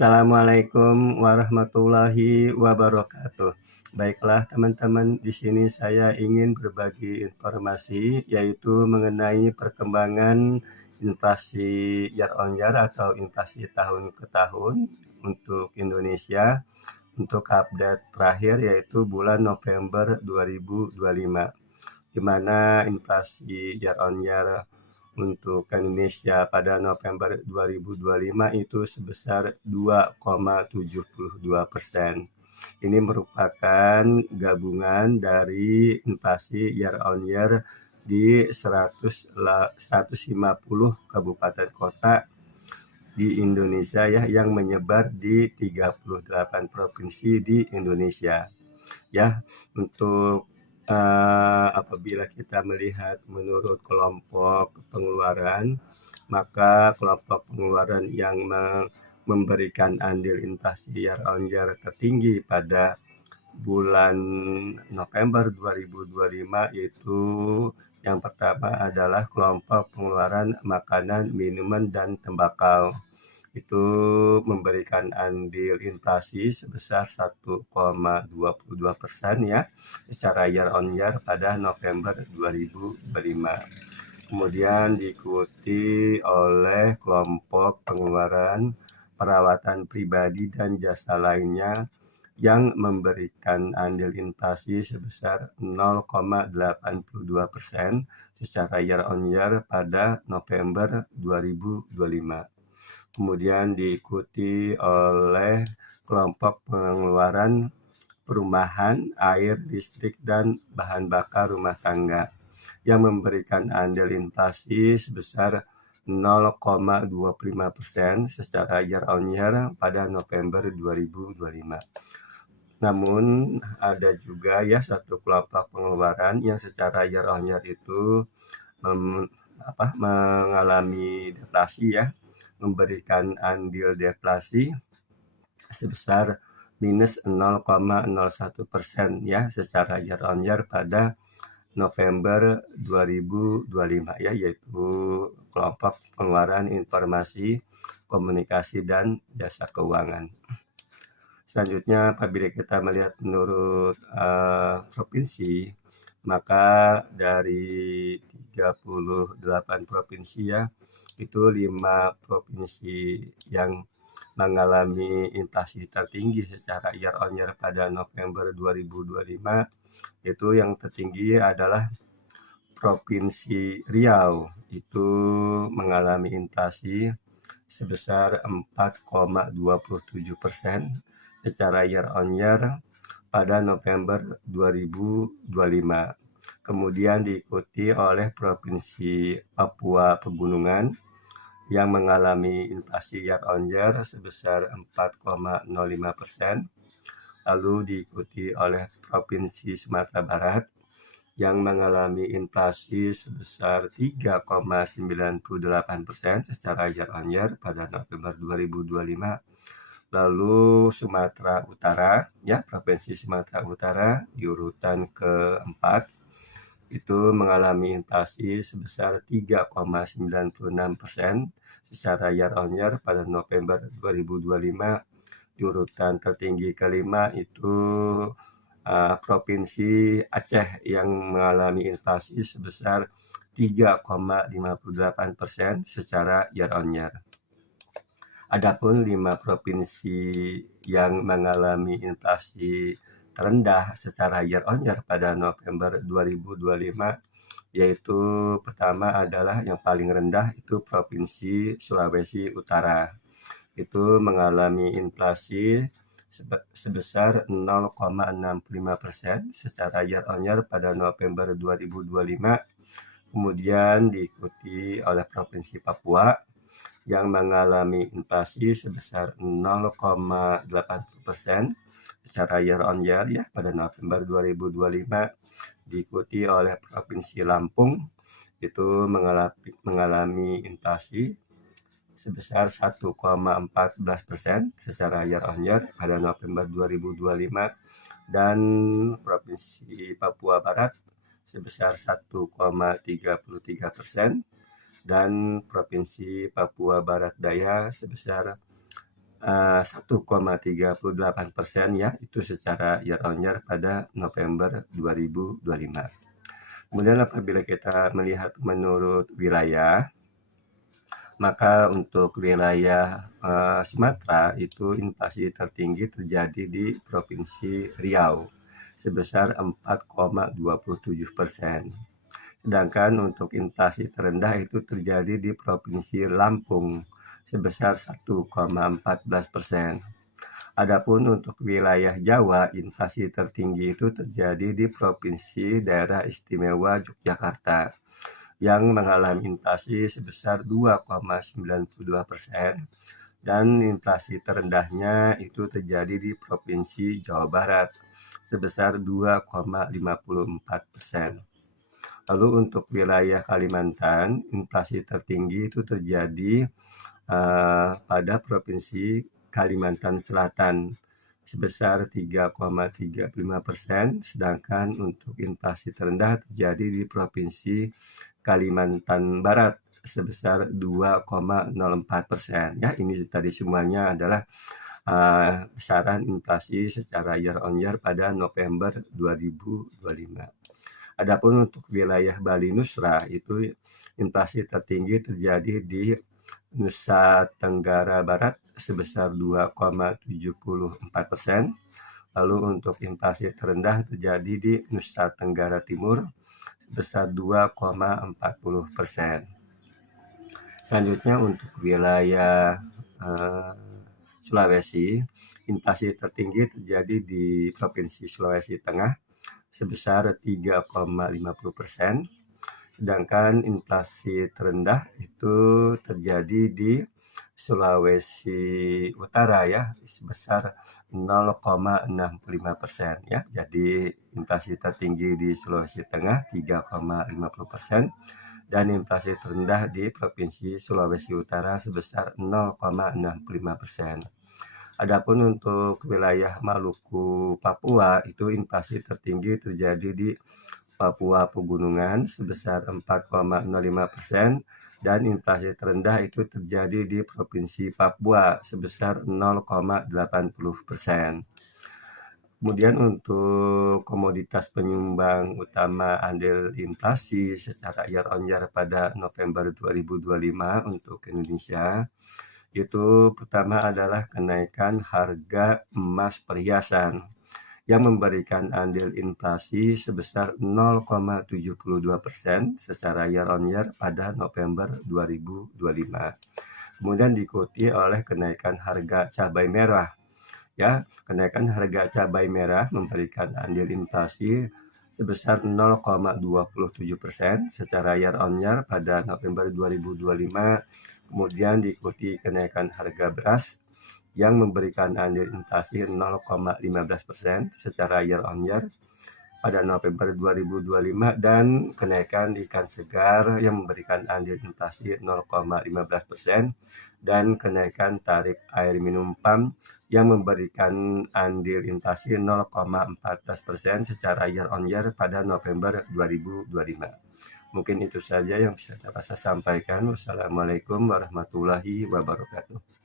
Assalamualaikum warahmatullahi wabarakatuh. Baiklah teman-teman, di sini saya ingin berbagi informasi yaitu mengenai perkembangan inflasi year on year atau inflasi tahun ke tahun untuk Indonesia untuk update terakhir yaitu bulan November 2025, di mana inflasi year on year untuk Indonesia pada November 2025 itu sebesar 2,72%. Ini merupakan gabungan dari inflasi year on year di 150 kabupaten kota di Indonesia ya, yang menyebar di 38 provinsi di Indonesia. Ya, untuk apabila kita melihat menurut kelompok pengeluaran, maka kelompok pengeluaran yang memberikan andil inflasi year on year tertinggi pada bulan November 2025 yaitu yang pertama adalah kelompok pengeluaran makanan, minuman, dan tembakau. Itu memberikan andil inflasi sebesar 1,22% ya, secara year on year pada November 2025. Kemudian diikuti oleh kelompok pengeluaran perawatan pribadi dan jasa lainnya yang memberikan andil inflasi sebesar 0,82% secara year on year pada November 2025. Kemudian diikuti oleh kelompok pengeluaran perumahan, air, listrik, dan bahan bakar rumah tangga yang memberikan andil inflasi sebesar 0,25% secara year on year pada November 2025. Namun ada juga ya satu kelompok pengeluaran yang secara year on year itu mengalami deflasi ya, memberikan andil deflasi sebesar minus 0,01% ya secara year on year pada November 2025 ya, yaitu kelompok pengeluaran informasi, komunikasi, dan jasa keuangan. Selanjutnya apabila kita melihat menurut provinsi, maka dari 38 provinsi ya, itu 5 provinsi yang mengalami inflasi tertinggi secara year on year pada November 2025. Itu yang tertinggi adalah Provinsi Riau, itu mengalami inflasi sebesar 4,27% secara year on year pada November 2025. Kemudian diikuti oleh Provinsi Papua Pegunungan yang mengalami inflasi year on year sebesar 4,05%. Lalu diikuti oleh Provinsi Sumatera Barat yang mengalami inflasi sebesar 3,98% secara year on year pada November 2025. Lalu Sumatera Utara, ya, Provinsi Sumatera Utara di urutan keempat itu mengalami inflasi sebesar 3,96% secara year on year pada November 2025. Di urutan tertinggi kelima itu Provinsi Aceh yang mengalami inflasi sebesar 3,58% secara year on year. Adapun 5 provinsi yang mengalami inflasi terendah secara year on year pada November 2025 yaitu pertama adalah yang paling rendah itu Provinsi Sulawesi Utara. Itu mengalami inflasi sebesar 0,65% secara year on year pada November 2025. Kemudian diikuti oleh Provinsi Papua yang mengalami inflasi sebesar 0,80% secara year on year ya pada November 2025. Diikuti oleh Provinsi Lampung itu mengalami inflasi sebesar 1,14% secara year on year pada November 2025, dan Provinsi Papua Barat sebesar 1,33%, dan Provinsi Papua Barat Daya sebesar 1,38% ya, itu secara year on year pada November 2025. Kemudian apabila kita melihat menurut wilayah, maka untuk wilayah, Sumatera itu inflasi tertinggi terjadi di Provinsi Riau sebesar 4,27%. Sedangkan untuk inflasi terendah itu terjadi di Provinsi Lampung sebesar 1,14%. Adapun untuk wilayah Jawa, inflasi tertinggi itu terjadi di Provinsi Daerah Istimewa Yogyakarta yang mengalami inflasi sebesar 2,92% dan inflasi terendahnya itu terjadi di Provinsi Jawa Barat sebesar 2,54%. Lalu untuk wilayah Kalimantan, inflasi tertinggi itu terjadi pada Provinsi Kalimantan Selatan sebesar 3,35%, sedangkan untuk inflasi terendah terjadi di Provinsi Kalimantan Barat sebesar 2,04%. Ya, ini tadi semuanya adalah besaran inflasi secara year on year pada November 2025. Adapun untuk wilayah Bali Nusra itu inflasi tertinggi terjadi di Nusa Tenggara Barat sebesar 2,74%. Lalu untuk inflasi terendah terjadi di Nusa Tenggara Timur sebesar 2,40%. Selanjutnya untuk wilayah Sulawesi, inflasi tertinggi terjadi di Provinsi Sulawesi Tengah sebesar 3,50%, sedangkan inflasi terendah itu terjadi di Sulawesi Utara ya sebesar 0,65% ya. Jadi inflasi tertinggi di Sulawesi Tengah 3,50% dan inflasi terendah di Provinsi Sulawesi Utara sebesar 0,65%. Adapun untuk wilayah Maluku, Papua itu inflasi tertinggi terjadi di Papua Pegunungan sebesar 4,05% dan inflasi terendah itu terjadi di Provinsi Papua sebesar 0,80%. Kemudian untuk komoditas penyumbang utama andil inflasi secara year on year pada November 2025 untuk Indonesia, itu pertama adalah kenaikan harga emas perhiasan yang memberikan andil inflasi sebesar 0,72% secara year on year pada November 2025. Kemudian diikuti oleh kenaikan harga cabai merah. Ya, kenaikan harga cabai merah memberikan andil inflasi sebesar 0,27% secara year on year pada November 2025. Kemudian diikuti kenaikan harga beras yang memberikan andil inflasi 0,15% secara year on year pada November 2025 dan kenaikan ikan segar yang memberikan andil inflasi 0,15% dan kenaikan tarif air minum PAM yang memberikan andil inflasi 0,14% secara year on year pada November 2025. Mungkin itu saja yang bisa dapat saya sampaikan. Wassalamualaikum warahmatullahi wabarakatuh.